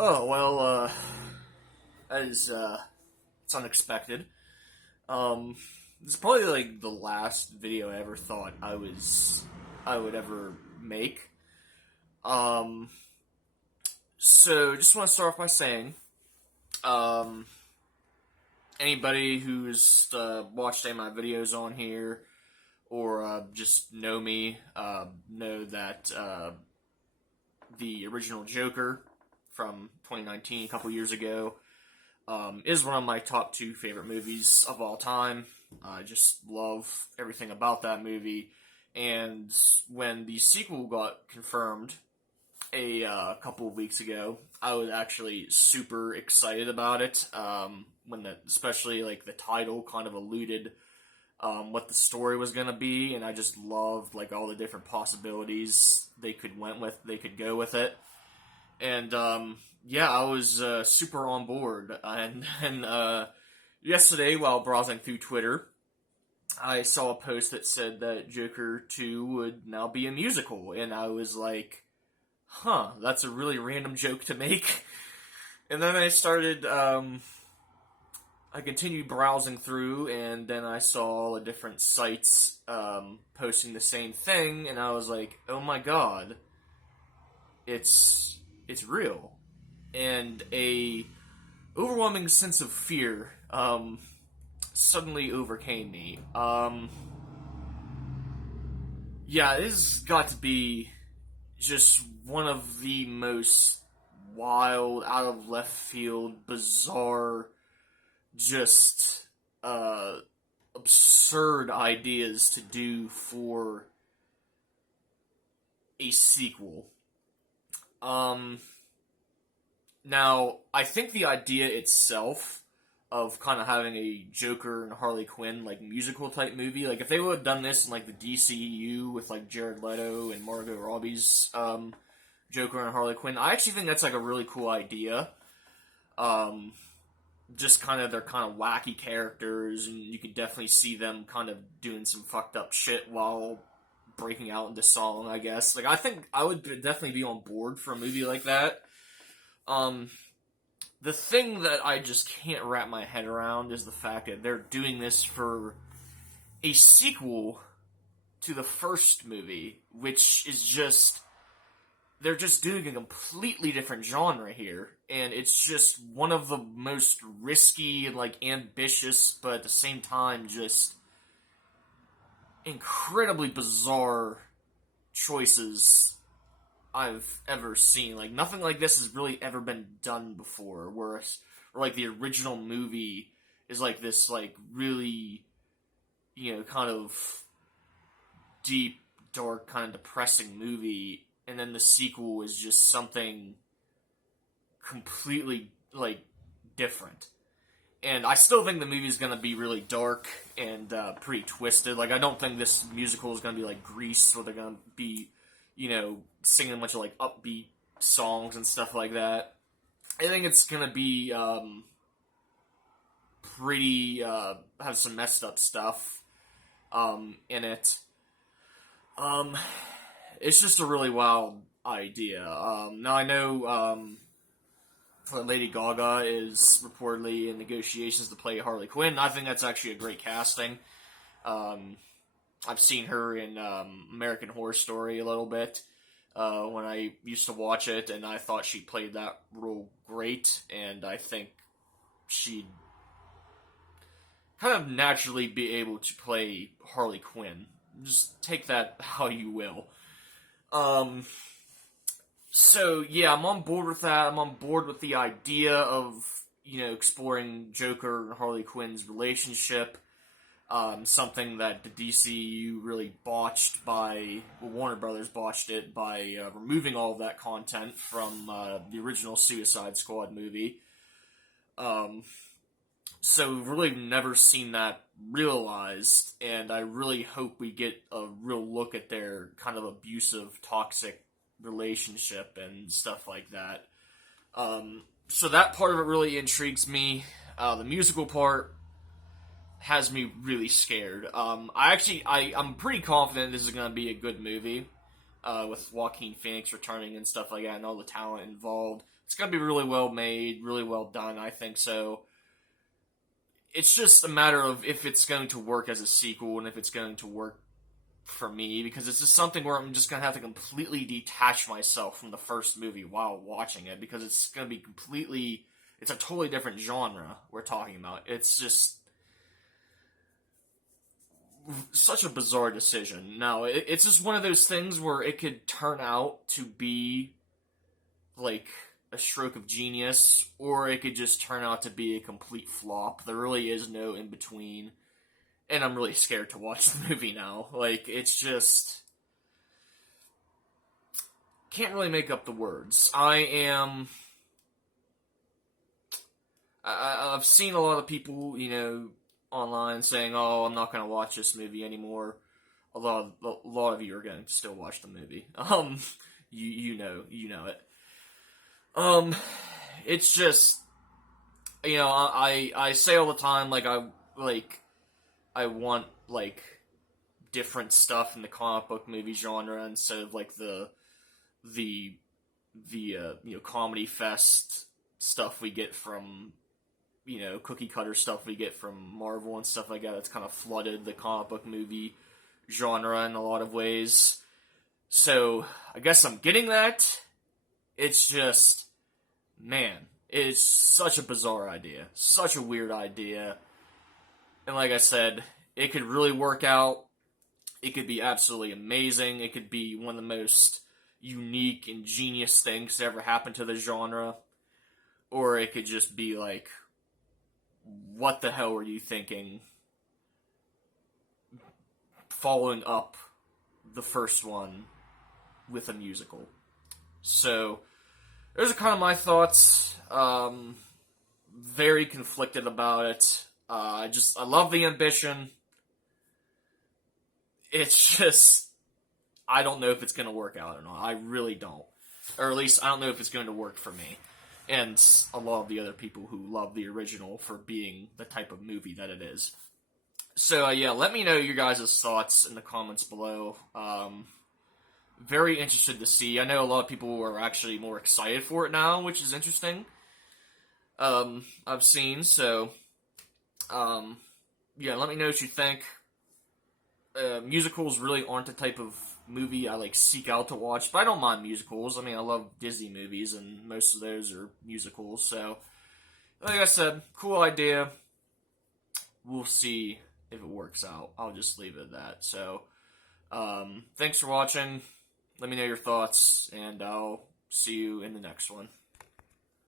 Oh, well, as, it's unexpected. This is probably like the last video I ever thought I would ever make. Um, so just want to start off by saying, um, anybody who's, watched any of my videos on here, or, just know me, know that, the original Joker from 2019, a couple years ago, is one of my top two favorite movies of all time. I just love everything about that movie. And when the sequel got confirmed couple of weeks ago, I was actually super excited about it. Especially like the title kind of alluded what the story was gonna be, and I just loved like all the different possibilities they could go with it. And yeah, I was super on board. And yesterday, while browsing through Twitter, I saw a post that said that Joker 2 would now be a musical, and I was like, "Huh, that's a really random joke to make." And then I continued browsing through, and then I saw all the different sites posting the same thing, and I was like, "Oh my god, it's real." And a overwhelming sense of fear suddenly overcame me. Yeah, this has got to be just one of the most wild, out of left field, bizarre, just absurd ideas to do for a sequel. Now, I think the idea itself of kind of having a Joker and Harley Quinn like musical type movie, like if they would have done this in like the DCU with like Jared Leto and Margot Robbie's Joker and Harley Quinn, I actually think that's like a really cool idea. Just kind of they're kind of wacky characters, and you could definitely see them kind of doing some fucked up shit while breaking out into song, I guess. Like, I think I would definitely be on board for a movie like that. The thing that I just can't wrap my head around is the fact that they're doing this for a sequel to the first movie, which is just, they're just doing a completely different genre here, and it's just one of the most risky and, like, ambitious, but at the same time, just incredibly bizarre choices I've ever seen. Like, nothing like this has really ever been done before, where like, the original movie is, like, this, like, really, kind of deep, dark, kind of depressing movie, and then the sequel is just something completely, like, different. And I still think the movie is going to be really dark and pretty twisted. Like, I don't think this musical is going to be like Grease, where they're going to be, singing a bunch of, like, upbeat songs and stuff like that. I think it's going to be pretty, have some messed up stuff in it. It's just a really wild idea. Now, I know Lady Gaga is reportedly in negotiations to play Harley Quinn. I think that's actually a great casting. I've seen her in American Horror Story a little bit when I used to watch it, and I thought she played that role great, and I think she'd kind of naturally be able to play Harley Quinn. Just take that how you will. So, yeah, I'm on board with that. I'm on board with the idea of, exploring Joker and Harley Quinn's relationship. Something that the DCU really botched Warner Brothers botched it by removing all of that content from the original Suicide Squad movie. So we've really never seen that realized, and I really hope we get a real look at their kind of abusive, toxic relationship and stuff like that. So that part of it really intrigues me. The musical part has me really scared. I'm pretty confident this is going to be a good movie. with Joaquin Phoenix returning and stuff like that, and all the talent involved. It's gonna be really well made, really well done. I think so. It's just a matter of if it's going to work as a sequel and if it's going to work for me, because it's just something where I'm just gonna have to completely detach myself from the first movie while watching it, because it's gonna be it's a totally different genre we're talking about. It's just such a bizarre decision. Now, it's just one of those things where it could turn out to be like a stroke of genius, or it could just turn out to be a complete flop. There really is no in between, and I'm really scared to watch the movie now. Like, it's just can't really make up the words. I've seen a lot of people, online saying, "Oh, I'm not going to watch this movie anymore." A lot of you are going to still watch the movie. You know it. It's just, I say all the time, I want different stuff in the comic book movie genre instead of the comedy fest stuff we get from cookie cutter stuff we get from Marvel and stuff like that. It's kind of flooded the comic book movie genre in a lot of ways. So I guess I'm getting that. It's just, man, it's such a bizarre idea, such a weird idea. And like I said, it could really work out. It could be absolutely amazing. It could be one of the most unique and genius things to ever happen to the genre. Or it could just be like, what the hell were you thinking? Following up the first one with a musical. So, those are kind of my thoughts. Very conflicted about it. I love the ambition. It's just, I don't know if it's going to work out or not. I really don't. Or at least, I don't know if it's going to work for me. And a lot of the other people who love the original for being the type of movie that it is. So, yeah, let me know your guys' thoughts in the comments below. Very interested to see. I know a lot of people are actually more excited for it now, which is interesting. I've seen, so, yeah, let me know what you think. Musicals really aren't the type of movie I seek out to watch, but I don't mind musicals. I mean, I love Disney movies, and most of those are musicals. So, like I said, cool idea. We'll see if it works out. I'll just leave it at that. So, thanks for watching. Let me know your thoughts, and I'll see you in the next one.